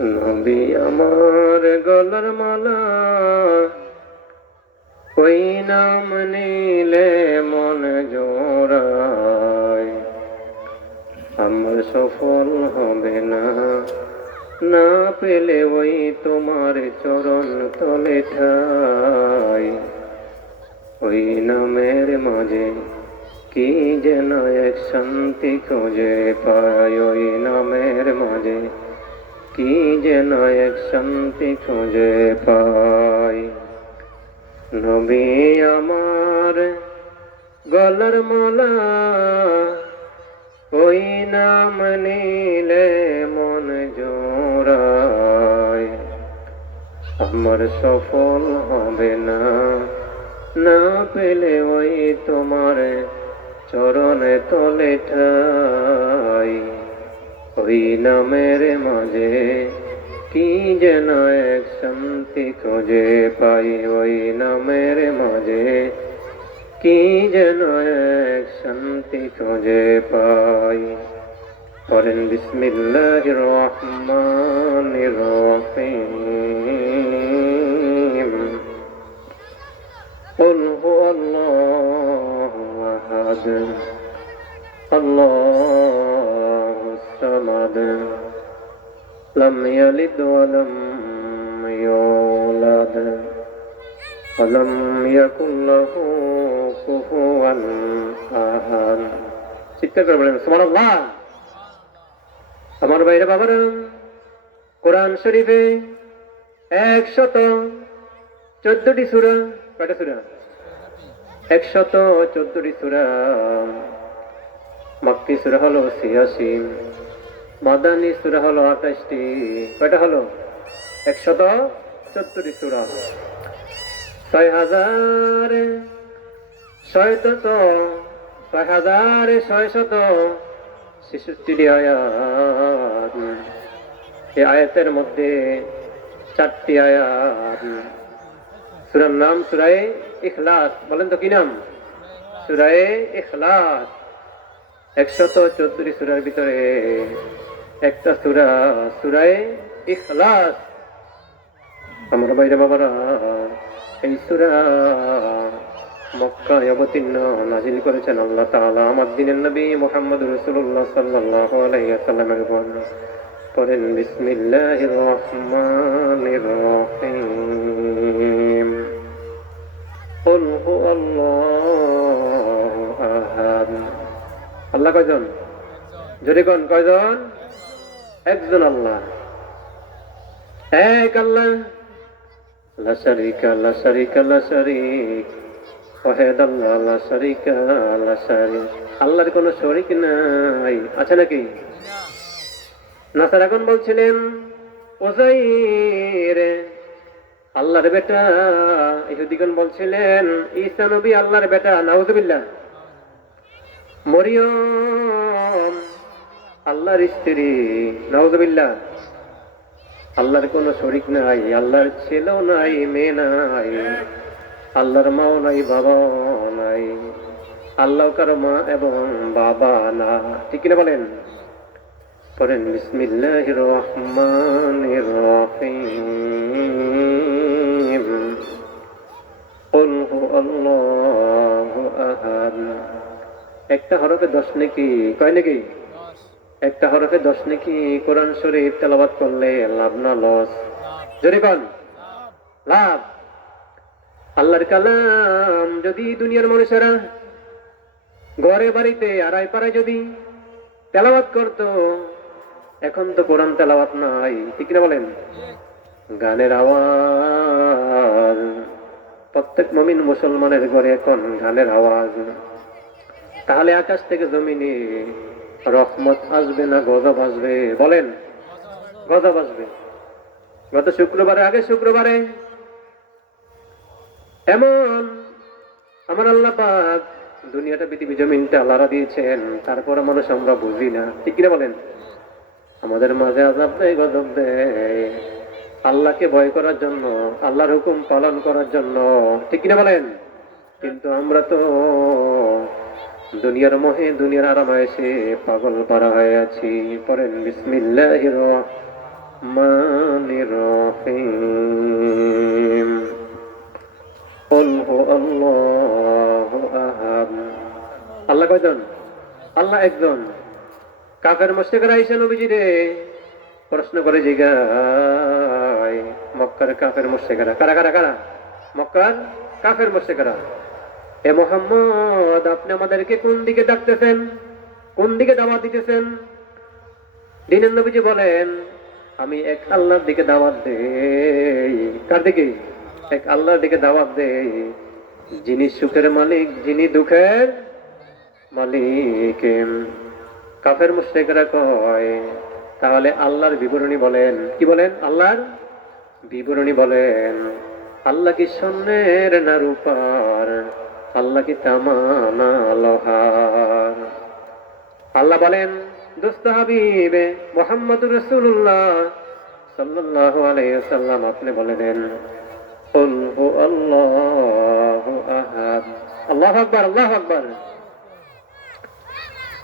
নবী আমার গলার মালা, ওই নাম নিলে মন জোড়ায়। আমার সফল হবে না, না পেলে ওই তোমার চরণ তলে ঠাই। ওই নামের মাঝে কি যেন এক শান্তি খুঁজে পাই। ওই নামের মাঝে কি যেন এক শান্তি খুঁজে পাই। নবী আমার গলার মালা, ওই নাম নিলে মন জোড়ায়। আমার সফল হবে না, না পেলে ওই তোমার চরণে তলে ঠাই। ওই নামের মাঝে কি যেন এক শান্তি খুঁজে পাই। ওই নামের মাঝে কি যেন এক শান্তি খুঁজে পাই। পড়েন বিসমিল্লাহির রহমানির রহিম। কুল হুয়াল্লাহু আহাদ, আল্লাহুস সামাদ, লাম ইয়ালিদ ওয়া লাম ইউলাদ, ওয়া লাম ইয়াকুল লাহু কুফুয়ান আহাদ। চিৎকার করে বলেন সুবহানাল্লাহ। আমার ভাইরা বাবারা, কোরআন শরীফে 114টি সূরা, কয়টা সূরা? 114টি সূরা। মক্কি সূরা হলো 86, মাদানী সূরা হলো 28টি। কয়টা হলো? 114টি সূরা। 6666 আয়াত। এই আয়াতের মধ্যে 4টি আয়াত। সূরার নাম সূরায়ে ইখলাস। বলেন তো কি নাম? সূরায়ে ইখলাস। 114টি সূরার ভিতরে একটা সূরা সূরায়ে ইখলাস। আমার ভাইরা বাবারা, এই সূরা মক্কায় অবতীর্ণ নাযিল করেছেন আল্লাহ তাআলা আমার দিনের নবী মুহাম্মদুর রাসূলুল্লাহ সাল্লাল্লাহু আলাইহি ওয়াসাল্লামের উপর। পড়েন বিসমিল্লাহির রহমানির রহিম। কুল হুয়াল্লাহু আহাদ। আল্লাহ কয়জন? জোরে কোন কয়জন? একজন আল্লাহ, এক আল্লাহ। লা শারীকা লা শারীকা লা শারীক, ওয়াহিদ আল্লাহ লা শারীকা লা শারীক। আল্লাহর কোনো শরীক নাই, আছে নাকি? নাসারাগণ বলছিলেন উযাইর আল্লাহর বেটা, ইহুদিগণ বলছিলেন ঈসা নবী আল্লাহর বেটা। নাউযুবিল্লাহ। মরিয়ম আল্লাহর স্ত্রী। নাউযুবিল্লাহ। আল্লাহর কোনো শরীক নাই, আল্লাহর ছেলেও নাই, মেয়ে নাই, আল্লাহর মাও নাই, বাবাও নাই। আল্লাহ কারো মা এবং বাবা না, ঠিক কিনা বলেন? পড়েন বিসমিল্লাহির রহমানির রহিম। কুল হুয়াল্লাহু আহাদ। একটা হরফে 10 নেকি। কয় নেকি? একটা হরফে 10 নেকি। কোরআন শরীফ তেলাওয়াত করলে লাভ না লস? জোরে কোন? লাভ। আল্লাহর কালাম যদি দুনিয়ার মানুষেরা ঘরে বাড়িতে আড়াই পাড়ায় যদি তেলাওয়াত করতো, এখন তো কোরআন তেলাওয়াত নাই, ঠিক না বলেন? গানের আওয়াজ। প্রত্যেক মুমিন মুসলমানের ঘরে এখন গানের আওয়াজ। তাহলে আকাশ থেকে জমিনে রহমত আসবে না গজব আসবে? বলেন। গজব আসবে। গত শুক্রবারে, আগে শুক্রবারে এমন আমার আল্লাহ পাক দুনিয়াটা, পৃথিবী জমিনটা আল্লাহরা দিয়েছেন, তারপরে মানুষ আমরা বুঝি না, ঠিক কিনা বলেন? আমাদের মাঝে আযাব দেয়, গজব দেয় আল্লাহকে ভয় করার জন্য, আল্লাহর হুকুম পালন করার জন্য, ঠিক কিনা বলেন? কিন্তু আমরা তো দুনিয়ার মোহে, দুনিয়ার আরামায়েশে পাগল পারা হয়ে আছি। পড়েন বিসমিল্লাহির الرحمن الرحيم قل هو الله أحد আল্লাহ কয়জন? আল্লাহ একজন। কাফের মুশরিকরা এসে নবীজিরে প্রশ্ন করে জিজ্ঞাসা, মক্কার কাফের মুশরিকরা, কারা কারা কারা? মক্কার কাফের মুশরিকরা, এ মুহাম্মদ আপনি আমাদেরকে কোন দিকে ডাকতেছেন, কোন দিকে দাওয়াত দিতেছেন? দিনের নবীজি বলেন, আমি এক আল্লাহর দিকে দাওয়াত দেই। কার দিকে? এক আল্লাহর দিকে দাওয়াত দেই, যিনি সুখের মালিক, যিনি দুঃখের মালিক। কাফের মুশরিকরা কয়, তাহলে আল্লাহর বিবরণী বলেন। কি বলেন? আল্লাহর বিবরণী বলেন। আল্লাহ কি স্বর্ণের না রূপার? আল্লাহ কি তামা না লোহার? আল্লাহ বলেন, দোস্ত হাবিব মুহাম্মদুর রাসূলুল্লাহ সাল্লাল্লাহু আলাইহি ওয়াসাল্লাম আপনি বলে দেন, কুল হু আল্লাহু আহাদ। আল্লাহু আকবার, আল্লাহু আকবার।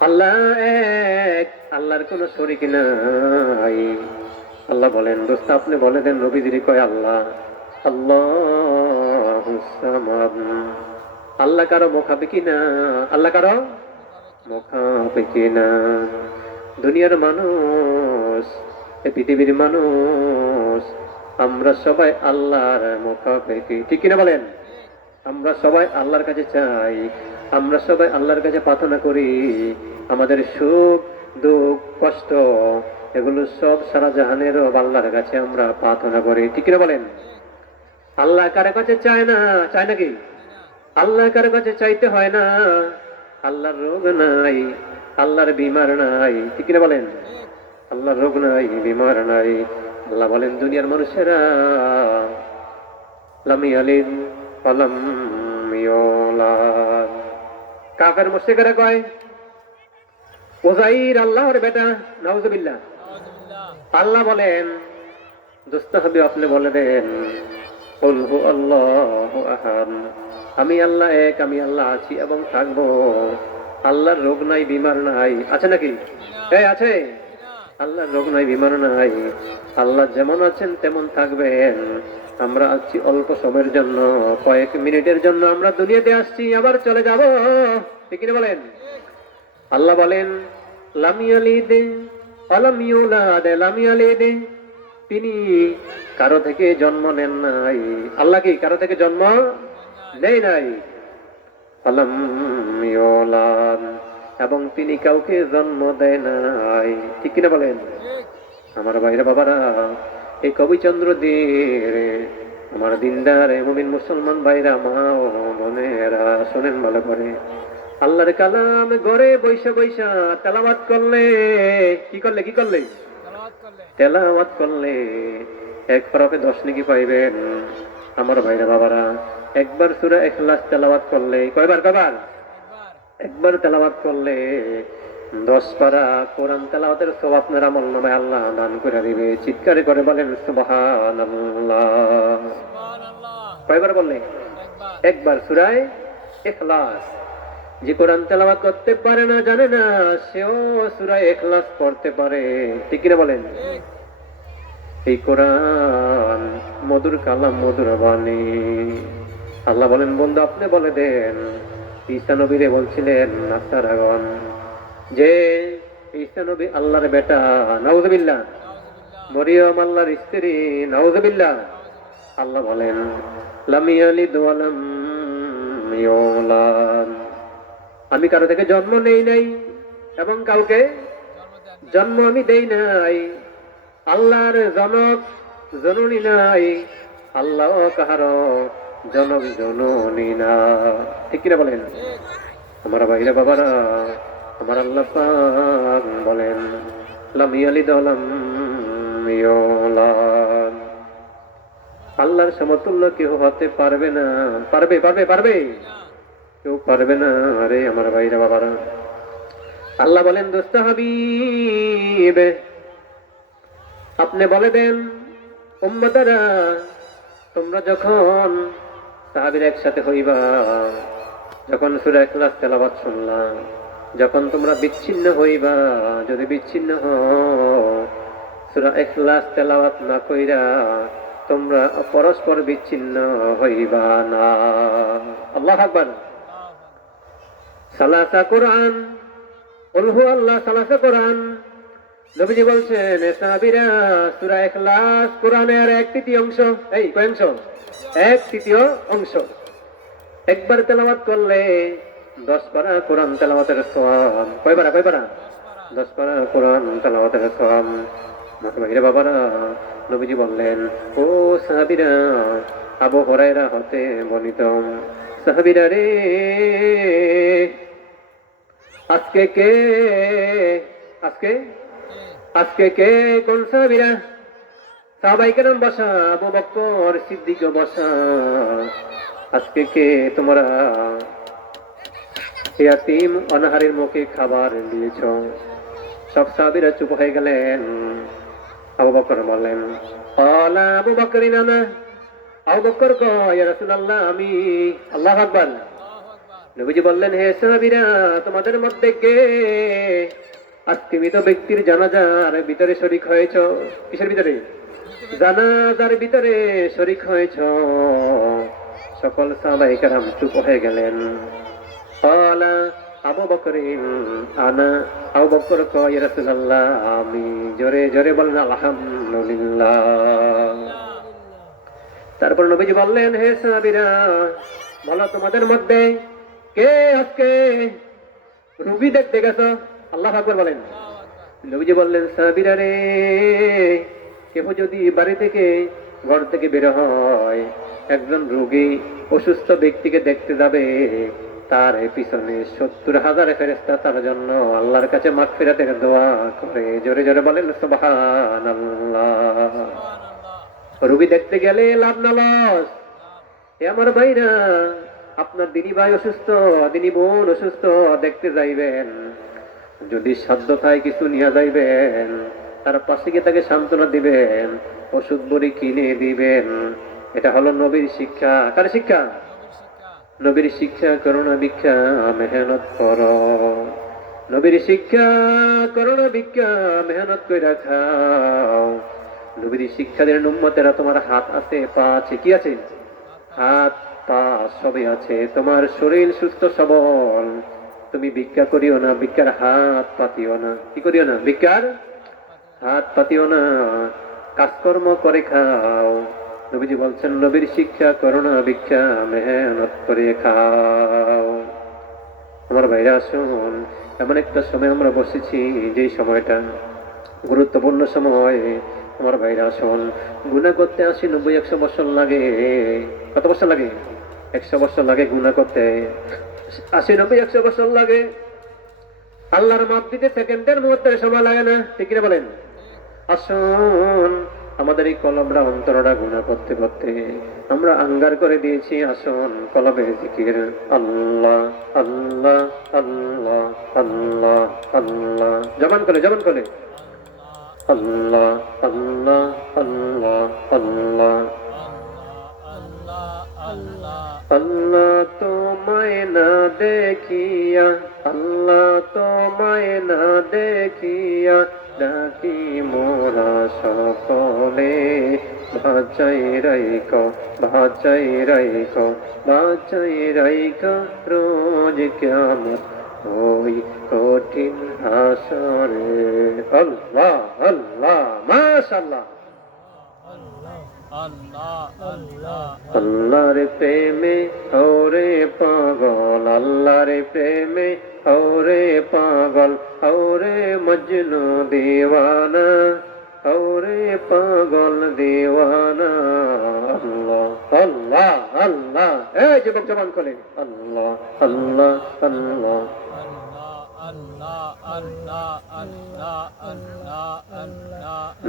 আল্লাহ এক, আল্লাহর কোনো শরীক নাই। আল্লাহ বলেন, দোস্ত আপনি বলে দেন নবীজির কয় আল্লাহ আল্লাহুস সামাদ। আল্লাহ কারো মুখাপেক্ষী না, আল্লাহ কারো মুখাপেক্ষী না। দুনিয়ার মানুষ, এই পৃথিবীর মানুষ, আমরা সবাই আল্লাহর মুখাপেক্ষী, ঠিক কিনা বলেন? আমরা সবাই আল্লাহর কাছে চাই, আমরা সবাই আল্লাহর কাছে প্রার্থনা করি। আমাদের সুখ দুঃখ কষ্ট এগুলো সব সারা জাহানের আল্লাহর কাছে আমরা প্রার্থনা করি, ঠিক কিনা বলেন? আল্লাহ কারো কাছে চায় না, চায় নাকি? আল্লাহ কারো কাছে চাইতে হয় না। আল্লাহর রোগ নাই, আল্লাহর বিমার নাই, ঠিক কিনা বলেন? আল্লাহর রোগ নাই, বিমার নাই। আল্লাহ বলেন, দুনিয়ার মানুষেরা লাম ইয়ালিদ ওয়া লাম ইউলাদ। কাফের মুশরিকরা কয় উযাইর আল্লাহর বেটা, নাউযুবিল্লাহ। আল্লাহ বলেন, দোস্ত হবে আপনি বলে দেন, কুল হু আল্লাহু আহাদ। আমি আল্লাহ এক, আমি আল্লাহ আছি এবং থাকবো। আল্লাহর রোগ নাই, বিমার নাই, আছে নাকি? এই আছে? আল্লাহর রোগ নাই, বিমার নাই। আল্লাহ যেমন আছেন তেমন থাকবেন। আমরা আছি অল্প সময়ের জন্য, কয়েক মিনিটের জন্য আমরা দুনিয়াতে আসছি, আবার চলে যাব, ঠিক কি বলেন? আল্লাহ বলেন, লাম ইয়ালিদ ওয়া লাম ইউলাদ, লাম ইয়ালিদ, তিনি কারো থেকে জন্ম নেন নাই। আল্লাহ কি কারো থেকে জন্ম নেই নাই? ওয়া লাম ইউলাদ, এবং তিনি কাউকে জন্ম দেয় নাই, ঠিক কিনা বলেন? আমার ভাইরা বাবারা, এই কবিচন্দ্র দের আমার দিনদার মুমিন মুসলমান ভাইরা, মা ও বোনেরা শোনেন ভালো করে। আল্লাহর কালাম ঘরে বৈশা বৈশা তেলাওয়াত করলে, কি করলে? কি করলে? তেলাওয়াত করলে 1 হরফে 10 নেকি পাইবেন। আমার ভাইরা বাবারা, একবার সূরা ইখলাস তেলাওয়াত করলে, কয়বার? কয়বার? একবার তেলাওয়াত করলে 10 পারা কোরআন তেলাওয়াতের সওয়াব আপনার আমলনামায় আল্লাহ দান করে দিবে। চিৎকার করে বলেন সুবহানাল্লাহ। কয়বার বললেন? একবার সূরা ইখলাস। যে কোরআন তেলাওয়াত করতে পারে না, জানে না, সেও সূরা ইখলাস পড়তে পারে, ঠিক কি না বলেন? এই কোরআন মধুর কালাম, মধুর বাণী। আল্লাহ বলেন, বন্ধু আপনি বলে দেন, ঈসা নবীরে বলছিলেন নাসারাগণ যে ঈসা নবী আল্লাহর বেটা, নাউযুবিল্লাহ। মরিয়ম আল্লাহর স্ত্রী, নাউযুবিল্লাহ। আল্লাহ বলেন, লাম ইয়ালিদ ওয়া লাম ইউলাদ, আমি কারো থেকে জন্ম নেই নাই এবং কাউকে জন্ম আমি দেই নাই। আল্লাহর জনক জননী নাই, আল্লাহ কাহারো জনক জননী না, ঠিক কিনা বলেন? আমার ভাইরা বাবারা, আমার আল্লাহ পাক বলেন, লাম ইয়ালিদ ওয়া লাম ইউলাদ। আল্লাহর সমতুল্য কেউ হতে পারবে না। পারবে? পারবে? পারবে? কেউ পারবে না। আরে আমার ভাইরা বাবারা, আল্লাহ বলেন, দোস্ত হাবিব আপনি বলে দেন, উম্মতারা তোমরা যখন সাহাবীরা একসাথে হইবা, যখন সূরা ইখলাস তেলাওয়াত শুনলাম, যখন তোমরা বিচ্ছিন্ন হইবা, যদি বিচ্ছিন্ন হও সূরা ইখলাস তেলাওয়াত না কইরা তোমরা পরস্পর বিচ্ছিন্ন হইবা না। আল্লাহু আকবার। সালাসা কোরআন, কুল হুয়াল্লাহ সালাসা কোরআন। নবীজি বলছেন সাহাবীরা সূরা ইখলাস কোরআনের 1/3 অংশ। এই কয় অংশ? 1/3 অংশ। একবার তেলাওয়াত করলে 10 পারা কোরআন তেলাওয়াতের সওয়াব। কয় পারা? 10 পারা কোরআন তেলাওয়াতের সওয়াব। মাকে বাবারা, নবীজি বললেন ও সাহাবীরা, আবু হুরায়রা হতে বর্ণিত, সাহাবীরা রে, আজকে কে কোন সাহাবীরা? সাহাবায়ে কেরাম বসা, আবু বকর সিদ্দিক বসা। আজকে কে তোমরা ইয়াতীম অনাহারের মুখে খাবার দিয়েছ? সব সাহাবীরা চুপ হয়ে গেলেন। আবু বকর বললেন, আলা আবু বকরিন আনা। আবু বকর কয়, ইয়া রাসূলুল্লাহ, আমি। আল্লাহু আকবার। নবীজি বললেন, হে সাহাবীরা, তোমাদের মধ্যে কে আজকে মৃত ব্যক্তির জানাজার ভিতরে শরীক হয়েছ? কিসের ভিতরে? জানাজার ভিতরে শরীক হয়েছ? সকল সাহাবায়ে কেরাম চুপ হয়ে গেলেন। আলা আবু বকরিন আনা। আবু বকর কয়, ইয়া রাসূলুল্লাহ, আমি। জোরে জোরে বলেন আলহামদুলিল্লাহ। তারপর নবীজি বললেন, হে সাহাবীরা, বলো তোমাদের মধ্যে কে আজকে রোগী দেখতে গেছো? আল্লাহু আকবার বলেন। নবীজি বললেন, সাহাবীরা রে, কেউ যদি বাড়ি থেকে ঘর থেকে বের হয়, একজন রোগী অসুস্থ ব্যক্তিকে দেখতে যাবে, তার পিছনে 70,000 ফেরেশতা তার জন্য আল্লাহর কাছে মাগফিরাতের দোয়া করে। জোরে জোরে বলেন সুবহানাল্লাহ। রোগী দেখতে গেলে লাভ না লস। এ আমার ভাইরা, আপনার দিনী ভাই অসুস্থ, দিনী বোন অসুস্থ, দেখতে যাইবেন, যদি সাধ্য থাকে কিছু নিয়ে যাইবেন, তার পাশে গিয়ে তাকে সান্ত্বনা দিবেন, ওষুধ বড়ি কিনে দিবেন। এটা হলো নবীর শিক্ষা। কার শিক্ষা? নবীর শিক্ষা। করোনা ভিক্ষা মেহনত করো। নবীর শিক্ষা, করোনা ভিক্ষা মেহনত করে খাও। নবীর শিক্ষা দেন উম্মতেরা, তোমার হাত আছে, পা আছে। কি আছে? হাত পা সবই আছে। তোমার শরীর সুস্থ সবল, তুমি ভিক্ষা করিও না, ভিক্ষার হাত পাতিও না। কি করিও না? ভিক্ষার হাত পাতিও না, কাজকর্ম করে খাও। নবীজি বলছেন, নবীর শিক্ষা, করোনা ভিক্ষা মেহনত করে খাও। আমার ভাইরা, আসুন, এমন একটা সময় আমরা বসেছি, যেই সময়টা গুরুত্বপূর্ণ সময়। আমার ভাইরা, আসুন, গুনাহ করতে 80, 90, 100 বছর লাগে। কত বছর লাগে? 100 বছর লাগে গুনাহ করতে। 80, 90, 100 বছর লাগে। আল্লাহর মাপ দিতে সেকেন্ডের মুহূর্তের সময় লাগে না। ঠিক কিনা বলেন? আসুন, আমাদের এই কলমরা, অন্তরটা গুনাহ করতে করতে আমরা আঙ্গার করে দিয়েছি। আসুন, কলবে জিকির, আল্লাহ আল্লাহ আল্লাহ আল্লাহ আল্লাহ, জবান করে আল্লাহ আল্লাহ আল্লাহ আল্লাহ। আল্লাহ তোমায় না দেখিয়া, আল্লাহ তোমায় না দেখিয়া, ডাকি মোরা সকলে, বাঁচাই রাইখো, বাঁচাই রাইখো, বাঁচাই রাইখো, রোজ কিয়ামত ওই কঠিন হাসরে। আল্লাহ আল্লাহ, মাশাআল্লাহ। আল্লাহর প্রেমে ওরে পাগল, আল্লাহর প্রেমে ওরে পাগল, ওরে মজনু দিওয়ানা, ওরে পাগল দিওয়ানা। আল্লাহ আল্লাহ আল্লাহ। এই যুবক জবান করে আল্লাহ আল্লাহ আল্লাহ।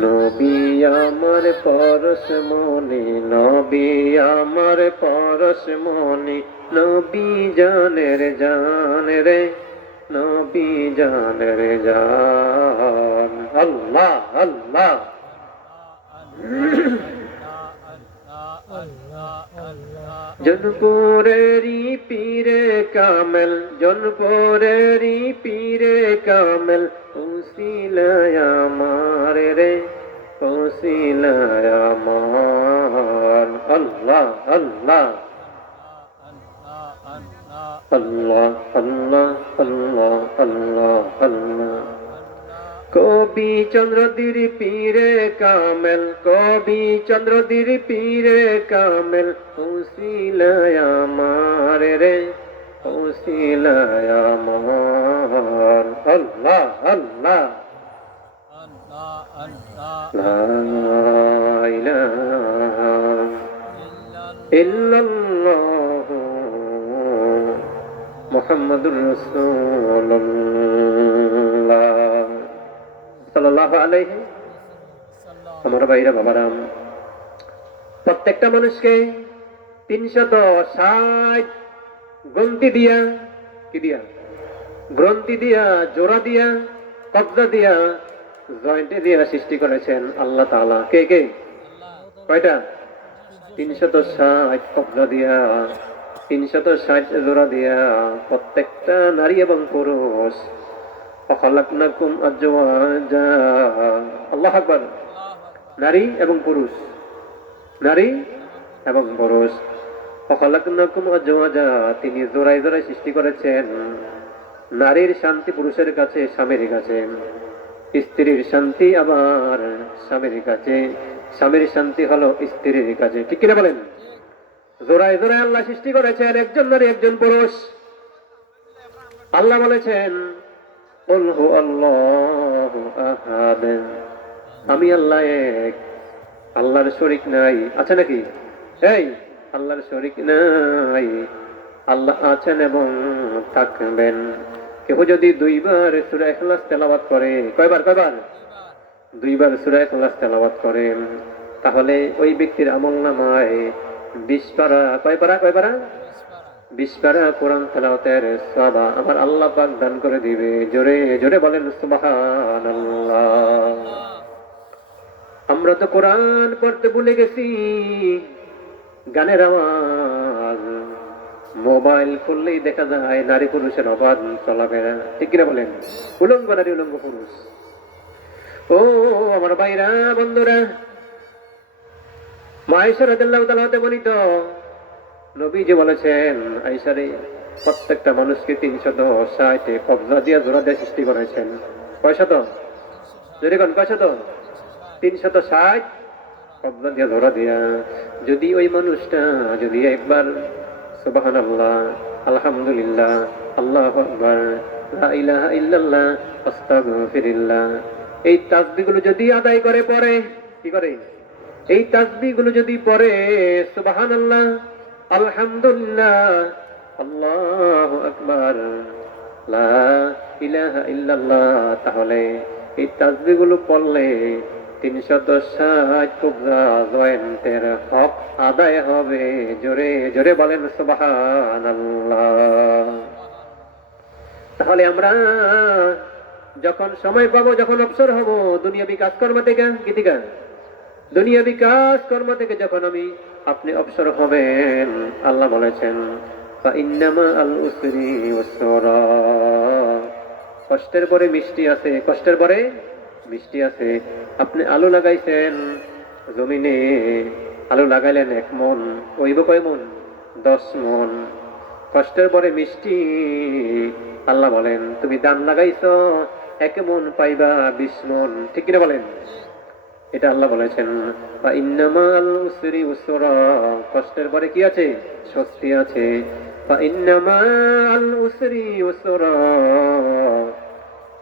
নবী আমার পরশমণি, নবী আমার পরশমণি, নবী জানের জান রে, নবী জানের জান। আল্লাহ আল্লাহ। জনপুরেরই পীরে কামেল, জনপুরেরই পীরে কামেল, উসিলায় আমার রে, ওসিলায় আমার। আল্লাহ আল্লাহ আল্লাহ আল্লাহ আল্লাহ আল্লাহ আল্লাহ। কবি চন্দ্রদীর পীরে কামেল, কবি চন্দ্রদীর পীরে কামেল, ওসিলায় আমার রে, ওসিলায় আমার। আল্লাহ আল্লাহ লা ইলাহা ইল্লাল্লাহ মুহাম্মাদুর রাসূলুল্লাহ সাল্লাল্লাহু আলাইহি। আমার ভাইরা বাবারাম, প্রত্যেকটা মানুষকে 360 গ্রন্থি দিয়া, কি দিয়া? গ্রন্থি দিয়া, জোড়া দিয়া, কবজা দিয়া, জয়েন্টে দিয়া সৃষ্টি করেছেন আল্লাহ তাআলা। কে কে? কয়টা? 360 কবজা দিয়া, 360 জোড়া দিয়া, প্রত্যেকটা নারী এবং পুরুষ। ফাখালাকনাকুম আজওয়াজা, আল্লাহু আকবার। নারী এবং পুরুষ, নারী এবং পুরুষ। ফাখালাকনাকুম আজওয়াজা, তিনি জোড়ায় জোড়ায় সৃষ্টি করেছেন। নারীর শান্তি পুরুষের কাছে, স্বামীর কাছে। স্ত্রীর শান্তি আবার স্বামীর কাছে, স্বামীর শান্তি হলো স্ত্রীর কাছে। ঠিক কিনা বলেন? জোড়ায় জোড়ায় আল্লাহ সৃষ্টি করেছেন, একজন নারী একজন পুরুষ। আল্লাহ বলেছেন কুল হু আল্লাহু আহাদ, আমি আল্লাহ এক, আল্লাহর শরীক নাই। আছে নাকি? এই আল্লাহর শরীক নাই, আল্লাহ আছেন এবং থাকবেন। কেউ যদি 2 বার সূরা ইখলাস তেলাওয়াত করে, কয়বার? কয়বার? 2 বার সূরা ইখলাস তেলাওয়াত করে, তাহলে ওই ব্যক্তির আমলনামায় 20 পারা, কয় পারা? কয় পারা? 20 পারা কোরআন তেলাওয়াতের সওয়াব আমার আল্লাহ পাক দান করে দিবে। জোরে জোরে বলেন সুবহানাল্লাহ। আমরা তো কোরআন পড়তে ভুলে গেছি, গানের আওয়াজ, মোবাইল খুললেই দেখা যায় নারী পুরুষের অবাধ চলাফেরা। ঠিক কিনা বলেন? উলঙ্গ নারী, উলঙ্গ পুরুষ। ও আমার ভাইরা, বন্ধুরা, মা আয়েশা রাদিয়াল্লাহু তাআলা হতে বর্ণিত, নবীজি বলেছেন, আয়েশা রে, প্রত্যেকটা মানুষকে 360 কবজা দিয়া জোড়া দিয়ে সৃষ্টি করেছেন। কয় শত? যদি কোন কয় শত? 360 কবজা দিয়া জোড়া দিয়া। যদি ওই মানুষটা যদি একবার সুবহানাল্লাহ, আলহামদুলিল্লাহ, আল্লাহু আকবার, লা ইলাহা ইল্লাল্লাহ, আস্তাগফিরুল্লাহ, এই তাসবিহগুলো যদি আদায় করে পড়ে, কি করে? এই তাসবিহগুলো যদি পড়ে, সুবহানাল্লাহ, আলহামদুলিল্লাহ, আল্লাহু আকবার, লা ইলাহা ইল্লাল্লাহ, তাহলে এই তাসবিহগুলো পড়লে 360 কবজা জয়েন্টের হক আদায় হবে। জোরে জোরে বলেন সুবহানাল্লাহ। তাহলে আমরা যখন সময় পাবো, যখন অবসর হব, দুনিয়াবি কাজকর্ম থেকে, কি থেকে? দুনিয়াবি কাজকর্ম থেকে যখন আপনি অবসর হবেন, আল্লাহ বলেছেন ফাইন্নামা আল উসরি ইউসরা, কষ্টের পরে মিষ্টি আছে, কষ্টের পরে মিষ্টি আছে। আপনি আলু লাগাইছেন জমিনে, আলু লাগাইলেন 1 মন, হইব কয় মন? 10 মন। কষ্টের পরে মিষ্টি। আল্লাহ বলেন তুমি ধান লাগাইছো, 1 মন পাইবা 20 মন। ঠিক কিনা বলেন? এটা আল্লাহ বলেছেন ফাইন্নামাল উসরি ইউসরা, কষ্টের পরে কি আছে? স্বস্তি আছে। ফাইন্নামাল উসরি ইউসরা,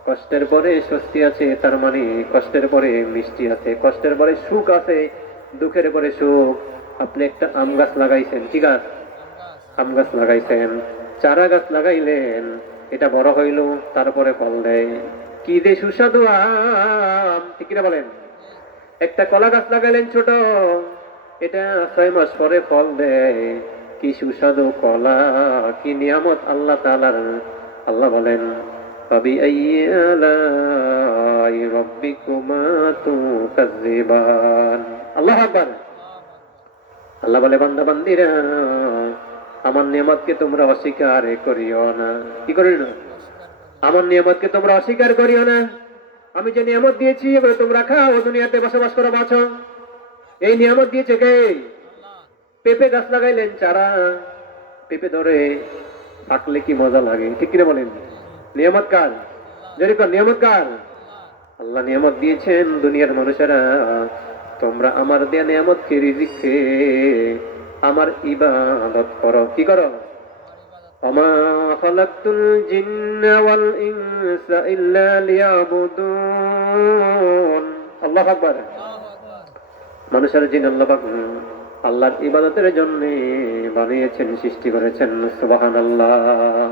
কষ্টের পরে স্বস্তি আছে, তার মানে কষ্টের পরে মিষ্টি আছে, কষ্টের পরে সুখ আছে, দুঃখের পরে সুখ। আপনি একটা আম গাছ লাগাইছেন, কি গাছ? আম গাছ লাগাইছেন, চারা গাছ লাগাইলেন, এটা বড় হইল, তারপরে ফল দেয়, কি যে সুস্বাদু আম। ঠিক কিনা বলেন? একটা কলা গাছ লাগাইলেন ছোট, এটা 6 মাস পরে ফল দেয়, কি সুস্বাদু কলা, কি নিয়ামত আল্লাহ তাআলার। আল্লাহ বলেন ফাবিআইয়ি আলাই রাব্বিকুমা তুকাজ্জিবান। আল্লাহু আকবার। আল্লাহ বলে বান্দা বান্দিরা, আমার নিয়ামতকে তোমরা অস্বীকার করিও না। কি করিও না? আমার নিয়ামতকে তোমরা অস্বীকার করিও না। আমি যে নিয়ামত দিয়েছি এগুলো তোমরা খাও, দুনিয়াতে বসবাস করো, বাঁচো। এই নিয়ামত দিয়েছে কে? পেঁপে গাছ লাগাইলেন, চারা, পেঁপে ধরে থাকলে কি মজা লাগে, ঠিক কিনা বলেন? নিয়ামত কার? যেরকম নিয়ামত কার? আল্লাহ নিয়ামত দিয়েছেন। দুনিয়ার মানুষেরা তোমরা আমার দেয়া নিয়ামতকে, রিজিককে আমার ইবাদত করো। কি করো? ওমা খালাকতুল জিন্না ওয়াল ইনসা ইল্লা লিয়াবুদুন। আল্লাহু আকবার। মানুষের জিন আল্লাহ পাক আল্লাহর ইবাদতের জন্য বানিয়েছেন, সৃষ্টি করেছেন। সুবহানাল্লাহ।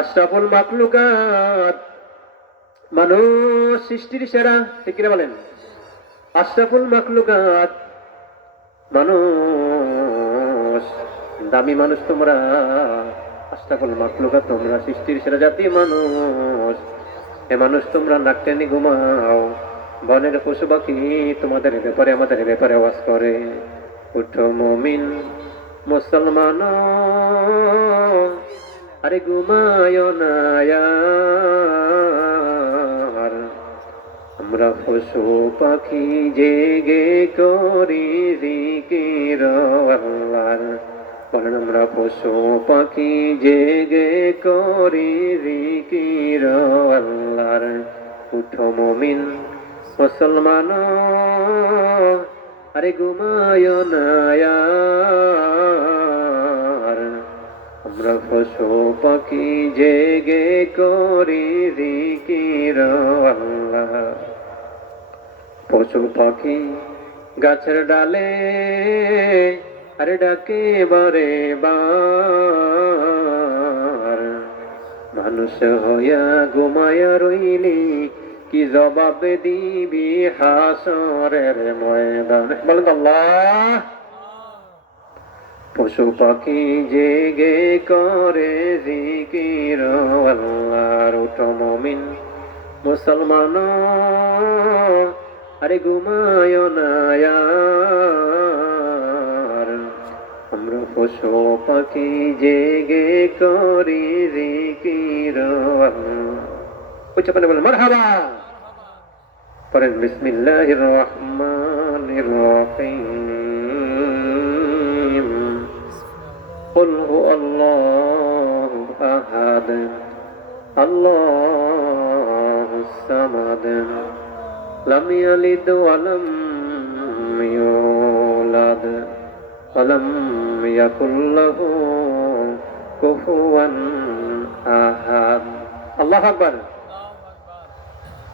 আশরাফুল মাখলুকাত, মানুষ সৃষ্টির সেরা, ঠিক কিনা বলেন? আশরাফুল মাখলুকাত, মানুষ দামি মানুষ তোমরা, আশরাফুল মাখলুকাত তোমরা, সৃষ্টির সেরা জাতি মানুষ। এ মানুষ তোমরা নাক টেনে ঘুমাও, বনের পশু পাখি তোমাদের ব্যাপারে আমাদের ব্যাপারে আওয়াজ করে। উঠো মুমিন মুসলমান, আরে ঘুমায় না আর। আমরা পশু পাখি জেগে করি জিকির আল্লাহর। বলেন আমরা পশু পাখি জেগে করি জিকির আল্লাহর। উঠো মুমিন মুসলমান, আরে ঘুমায় না আর। আমরা পশু পাখি জেগে করি জিকির আল্লাহ। পশু পাখি গাছের ডালে আরে ডাকে বারে বার। মানুষ হইয়া ঘুমায়া রইলি কি জবাব দিবি হাসরের ময়দান। বলেন আল্লাহ। পশু পাখি জেগে করে জিকির আল্লাহর। উঠো মুমিন মুসলমান, আরে ঘুমায় না আর। আমরা পশু পাখি জেগে করি জিকির আল্লাহ। উচ্চ পানে বলেন মারহাবা। পড়েন বিসমিল্লাহির রহমানির রহিম। কুল হুয়াল্লাহু আহাদ, আল্লাহুস সামাদ, লাম ইয়ালিদ ওয়া লাম ইউলাদ ওয়া লাম ইয়াকুল লাহু কুফুয়ান আহাদ। আল্লাহু আকবার।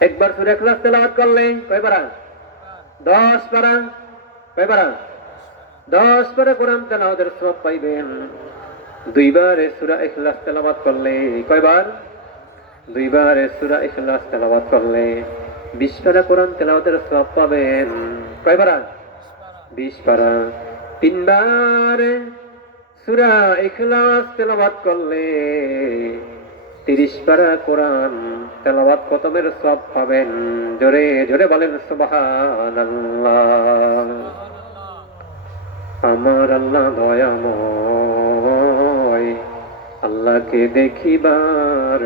একবার সূরা ইখলাস তেলাওয়াত করলে কয় পারা? 10 পারা। কয় পারা? 10 পারা কোরআন তেলাওয়াতের সওয়াব পাইবেন। দুইবার সূরা ইখলাস তেলাওয়াত করলে কয়বার? দুইবার সূরা ইখলাস তেলাওয়াত করলে 20 পারা কোরআন তেলাওয়াতের সওয়াব পাবেন। কয় পারা? 20 পারা। তিনবার সূরা ইখলাস তেলাওয়াত করলে 30 পারা কোরআন তেলাওয়াত খতমের সওয়াব পাবেন। জোরে জোরে বলেন সুবহানাল্লাহ। আমার আল্লাহ দয়াময়, আল্লাহকে দেখিবার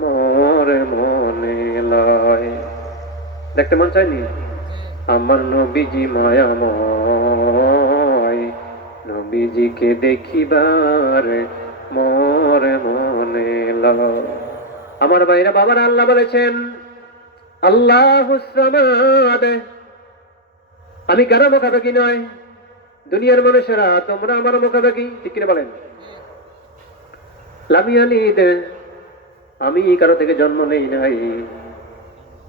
মোর মনে লয়। দেখতে মন চায়নি? আমার নবীজি মায়াময়, নবীজিকে দেখিবার মোর মনে লয়। আমার ভাইরা বাবার আল্লাহ বলেছেন আল্লাহুস সামাদ। আমি কারো মুখাপেক্ষী নয়। দুনিয়ার মানুষেরা তোমরা আমার মুখাপেক্ষী, ঠিক কিনা বলেন? লাম ইয়ালিদ, আমি কারো থেকে জন্ম নেই নাই।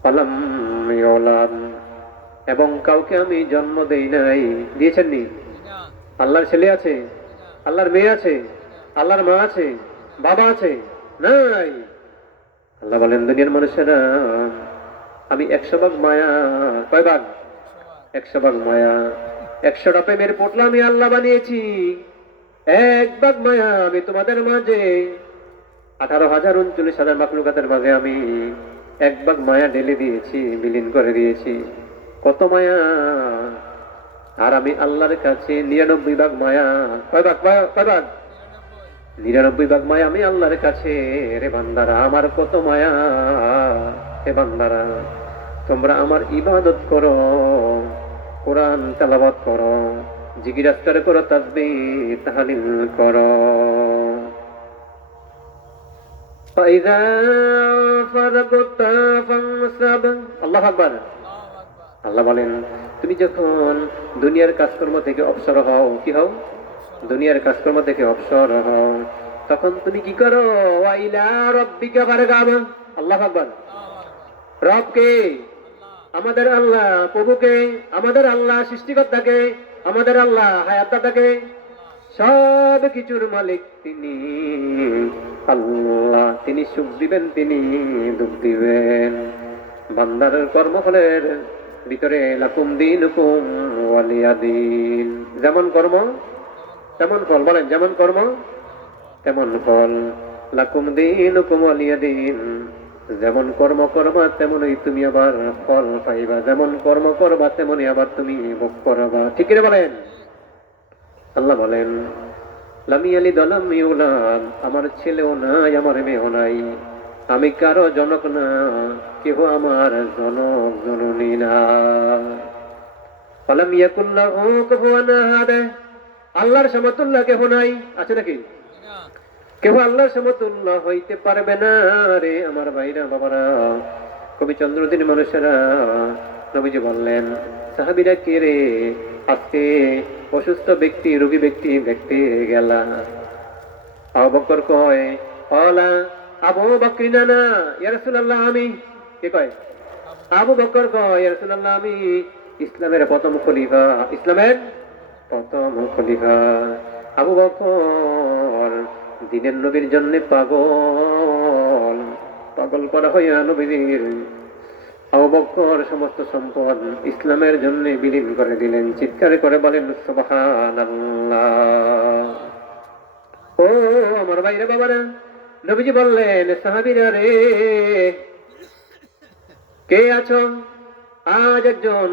ওয়ালাম ইউলাদ, এবং কাউকে আমি জন্ম দেই নাই। দিয়েছেন নি? আল্লাহর ছেলে আছে, আল্লাহর মেয়ে আছে, আল্লাহর মা আছে, বাবা আছে? নাই। আল্লাহ বলেন দুনিয়ার মানুষেরা আমি 100 ভাগ মায়া। কয় ভাগ? 100 ভাগ মায়া। 100টা প্রেমের পোটলা আমি আল্লাহ বানিয়েছি। 1 ভাগ মায়া আমি তোমাদের মাঝে 18,000-39,000 মাখলুকাতের মাঝে আমি 1 ভাগ মায়া ঢেলে দিয়েছি, বিলীন করে দিয়েছি। কত মায়া! আর আমি আল্লাহর কাছে 99 ভাগ মায়া। কয় ভাগ? কয় ভাগ? 99 ভাগ মায়া আমি আল্লাহর কাছে। রে বান্দারা আমার কত মায়া! হে বান্দারা, তোমরা আমার ইবাদত করো, কোরআন তেলাওয়াত করো, জিকির আজকার করো, তাসবিহ তাহলিল করো। ফাইযা ফারাগতা ফানসাব। আল্লাহু আকবার। আল্লাহ বলেন, তুমি যখন দুনিয়ার কাজকর্ম থেকে অবসর হও, কি হও? দুনিয়ার কাজকর্ম থেকে অবসর হও, তখন তুমি কি করো? ওয়া ইলা রাব্বিকা ফারগাব। আল্লাহু আকবার। রবকে, আমাদের আল্লাহ, প্রভুকে, আমাদের আল্লাহ সৃষ্টিকর্তাকে, আমাদের আল্লাহ হায়াতদাতাকে, সব কিছুর মালিক তিনি আল্লাহ। তিনি সুখ দিবেন, তিনি দুঃখ দিবেন। বান্দার কর্মফলের ভিতরে লাকুম দীনুকুম ওয়ালিয়া দীন। যেমন কর্ম তেমন ফল। বলেন, যেমন কর্ম তেমন ফল। লাকুম দীনুকুম ওয়ালিয়া দীন। যেমন কর্ম করবা তেমনই তুমি আবার ফল পাইবা, যেমন কর্ম করবা তেমনই আবার তুমি ভোগ করবা। ঠিক রে বলেন? আল্লাহ বলেন, লাম ইয়ালিদ ওয়া লাম ইউলাদ। আমার ছেলেও নাই, আমার মেয়েও নাই, আমি কারো জনক না, কেহ আমার জনক জননী না। ফালাম ইয়াকুল লাহু কুফুয়ান আহাদ। আল্লাহর সমতুল্য কেহ নাই, আছে নাকি? কেউ আল্লাহর সমতুল্য হইতে পারবে না রে আমার ভাইরা বাবারা। কবি চন্দ্রদিন মানুষেরা, নবীজি বললেন, সাহাবীরা কে রে আজকে অসুস্থ ব্যক্তি, রোগী ব্যক্তি দেখতে গেলা? আবু বকর কয়, ওলা আবু বকরিনা না ইয়া রাসূলুল্লাহ, আমি। কে কয়? আবু বকর কয়, ইয়া রাসূলুল্লাহ, আমি ইসলামের প্রথম খলিফা, ইসলামের প্রথম খলিফা। আবু বকর দিনের নবীর জন্য পাগল, পাগল করা হইয়া নবীর আবু বকর সমস্ত সম্পদ ইসলামের জন্য বিলীন করে দিলেন। চিৎকার করে বলেন সুবহানাল্লাহ। ও আমার ভাইরা বাবারা, নবীজি বললেন, সাহাবীরা রে, কে আছো? আজ একজন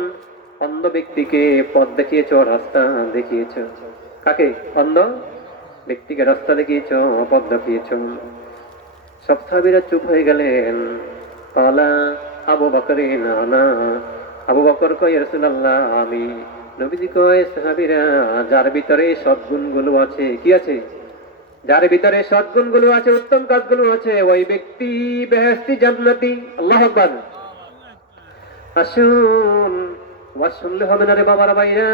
অন্ধ ব্যক্তিকে পথ দেখিয়েছ, রাস্তা দেখিয়েছ। কাকে? অন্ধ ব্যক্তিকে রাস্তা দেখিয়েছ, পথ দেখিয়েছ। সব সাহাবীরা চুপ হয়ে গেলেন। পালা আবু বকরে না না। আবু বকর কয়, ইয়া রাসূলুল্লাহ, আমি। নবীজি কয়, সাহাবীরা, যার ভিতরে সদ্গুণগুলো আছে, কি আছে? যার ভিতরে সদ্গুণগুলো আছে, উত্তম কাজগুলো আছে, ওই ব্যক্তি বেহেশতি জান্নাতি। আল্লাহু আকবার। আসুন, ওয়াজ শুনলে হবে না রে বাবার ভাইরা,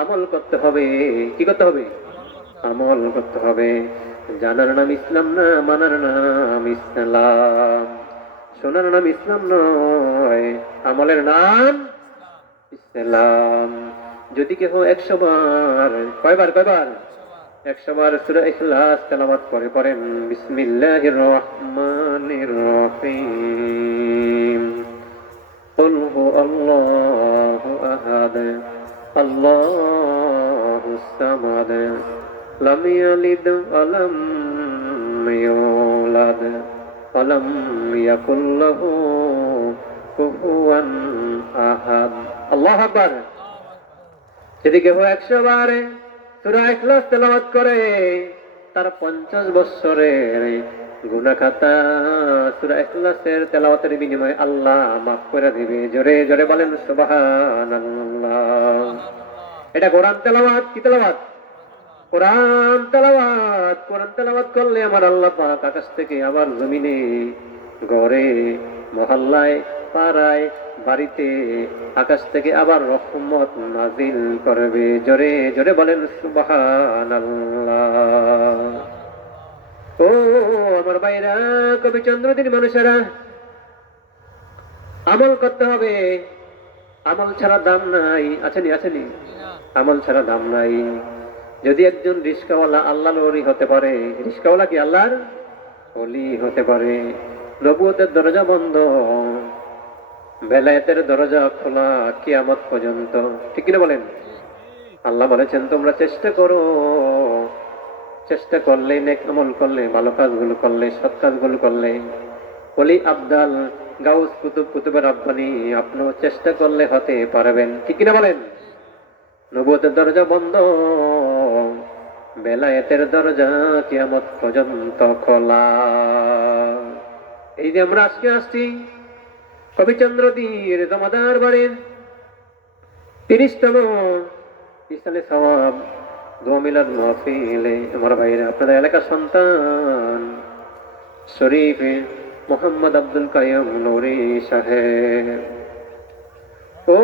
আমল করতে হবে। কি করতে হবে? আমল করতে হবে। জানার নাম ইসলাম না, মানার নাম ইসলাম। শোনার নাম ইসলাম নয়, আমলের নাম ইসলাম। যদি কেহ 100 বার, কয়বার? 100 বার সূরা ইখলাস তেলাওয়াত করে, পড়েন বিসমিল্লাহির রহমানির রহিম, কুল হুয়াল্লাহু আহাদ, আল্লাহুস সামাদ, লাম ইয়ালিদ ওয়া লাম ইউলাদ ওয়া লাম ইয়াকুল লাহু কুফুয়ান আহাদ। আল্লাহু আকবার। যদি কেউ 100 বার সূরা ইখলাস তেলাওয়াত করে, তার 50 বছরের গুনাহ খাতা সূরা ইখলাসের তেলাওয়াতের বিনিময়ে আল্লাহ মাফ করে দিবে। জোরে জোরে বলেন সুবহানাল্লাহ। এটা কোরআন তেলাওয়াত। কি তেলাওয়াত? কোরআন তেলাওয়াত। কোরআন তেলাওয়াত করলে আমার আল্লাহ পাক আকাশ থেকে আবার জমিনে, ঘরে, মহল্লায়, পাড়ায়, বাড়িতে আকাশ থেকে আবার রহমত নাজিল করবে। জোরে জোরে বলেন সুবহানাল্লাহ। ও আমার ভাইরা, কবি চন্দ্রদিন মানুষেরা, আমল করতে হবে। আমল ছাড়া দাম নাই। আছেনি? আমল ছাড়া দাম নাই। যদি একজন রিস্কাওয়ালা আল্লাহর ওলি হতে পারে, রিস্কাওয়ালা কি আল্লাহর ওলি হতে পারে, নবুয়তের দরজা বন্ধ, বেলায়েতের দরজা খোলা কিয়ামত পর্যন্ত। ঠিক কিনা বলেন? আল্লাহ বলেছেন, তোমরা চেষ্টা করো, চেষ্টা করলে, নেক আমল করলে, ভালো কাজগুলো করলে, সৎ কাজগুলো করলে, ওলি আবদাল, গাউস, কুতুব, কুতুবের রব্বানি, আপনিও চেষ্টা করলে হতে পারবেন। ঠিক কিনা বলেন? নবুয়তের দরজা বন্ধ, বেলায়েতের দরজা কিয়ামত পর্যন্ত খোলা। এই যে আমরা আজকে আসছি কবিচন্দ্রদীর জমাদার বাড়ির 30তম ইসালে সওয়াব দোয়া মিলাদ মাহফিলে আমার ভাইরা আপনাদের এলাকার সন্তান শরীফ মোহাম্মদ আব্দুল কাইয়ুম নুরি সাহেব ও